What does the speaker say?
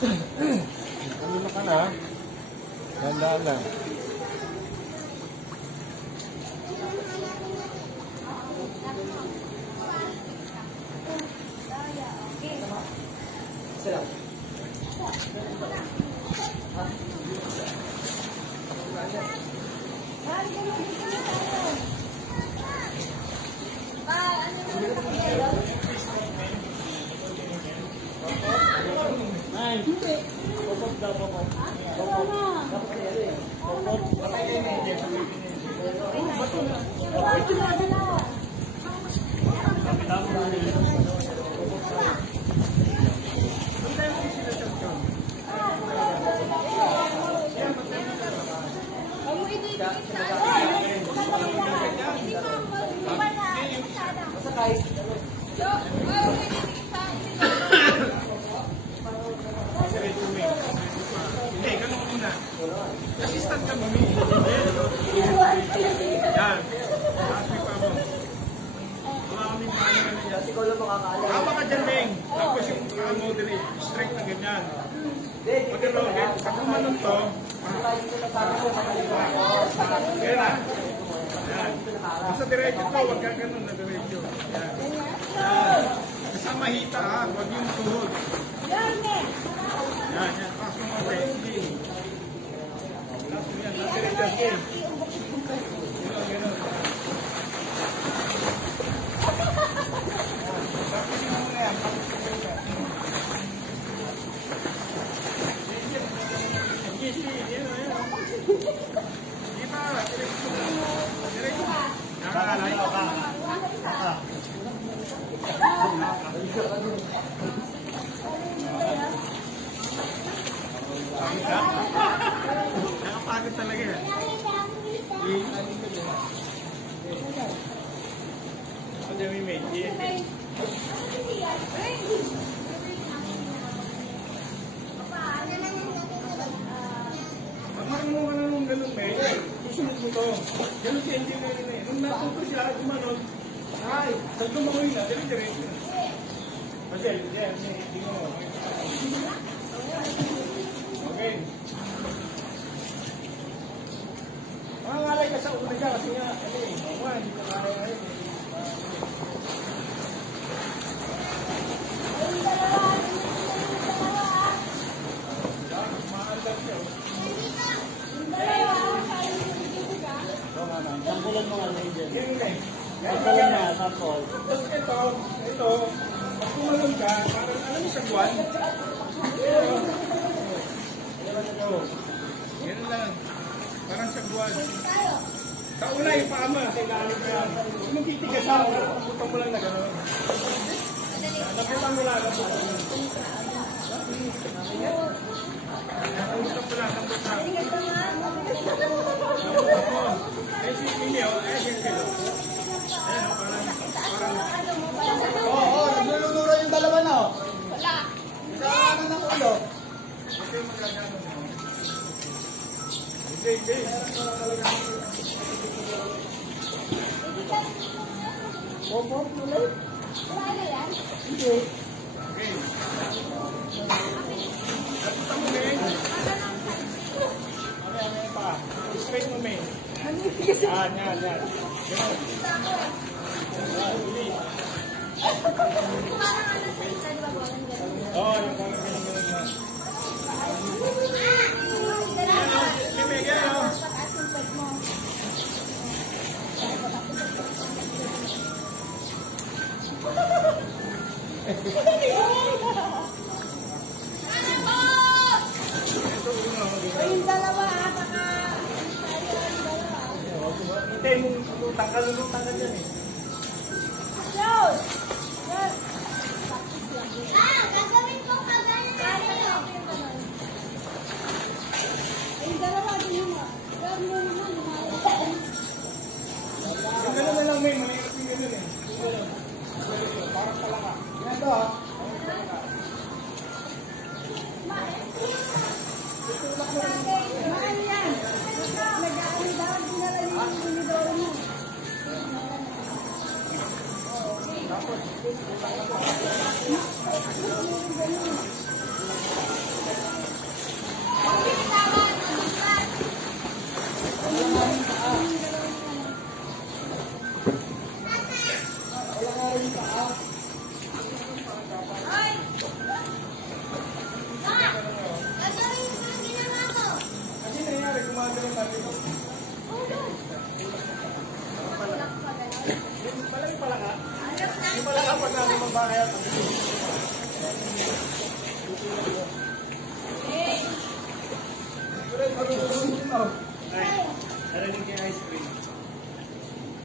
Kanina ka na. Gandaan lang. Hindi, ganun muna. Assistant ka mami. Yan. Ask me pa mo. Wala kaming paano na yan. Ikaw lang makakaalam. Tama ka dyan, Beng. Tapos yung moderate, straight na ganyan. Pag ano, pag umanon to, yan ha. Yan. Basta diretso to, huwag ka ganun na diretso. Yan. Yan. Basta mahita ha, huwag yung tuhod. Yan, yan. Pass mo mo, Beng. Sige. Last mo yan, last diretso. Sige. Ganun. Tapos mo muna yan. Nakapagod talaga yan. Ano yung may pag marunong ka na nung ganun, May, susunod mo to. Ganun si engineer na eh. Nung natuto siya, gumanon, ay, saan tumakoy na, dire-diretso na. Kasi, hindi mo. Okay. Mangangalay ka sa una dyan kasi nga, hindi ka kaya ngayon. Sampulan mo nga na yun dyan. Yan eh. Sampulan na, sample. Tapos ito, pag kumalong ka, parang alam mo sa buwan? Yan lang. Parang sa buwan. Sa una yung paama, sa ilalim ka yan. Kung mong titigas ako, naputan mo lang na gano'n. Naputan mo lang, naputan mo lang. Naputan mo lang, naputan mo lang. Eh, si Mimi, si Kilo. Ayan, parang... Oo, naglulunuro yung dalawa na, oh. Wala. Sa ano ng ulo? Ito yung magagano mo. Hindi. Opo, tuloy. Wala yan. Hindi. Okay. Naputan mo, May. Ano pa? Straight mo, May. Yan. Ganun. Uli. Parang ano sa isa, di ba? Parang ganun. Oo, yung parang ganun na. Mimi, ganun. Pataas yung pwede mo. Ito, uno. Yung dalawa, baka... Hindi, mong lutang ka dyan eh. Yun! Yun! Gagawin ko kagaya tayo. Yung dalawa, din mo. Gawin mo naman, lumayan. Yung ganun na lang, May. Mahirap yung ganun eh. Yung ganun. Parang palaka. Yan to, ah. Mahal yan. Nag-aari daw, dinala yung unidoro mo. Wala nga rin pa. Kasi nangyari, gumagano tayo ito. Palang pala nga. Hindi pala nga pag namin magbayad.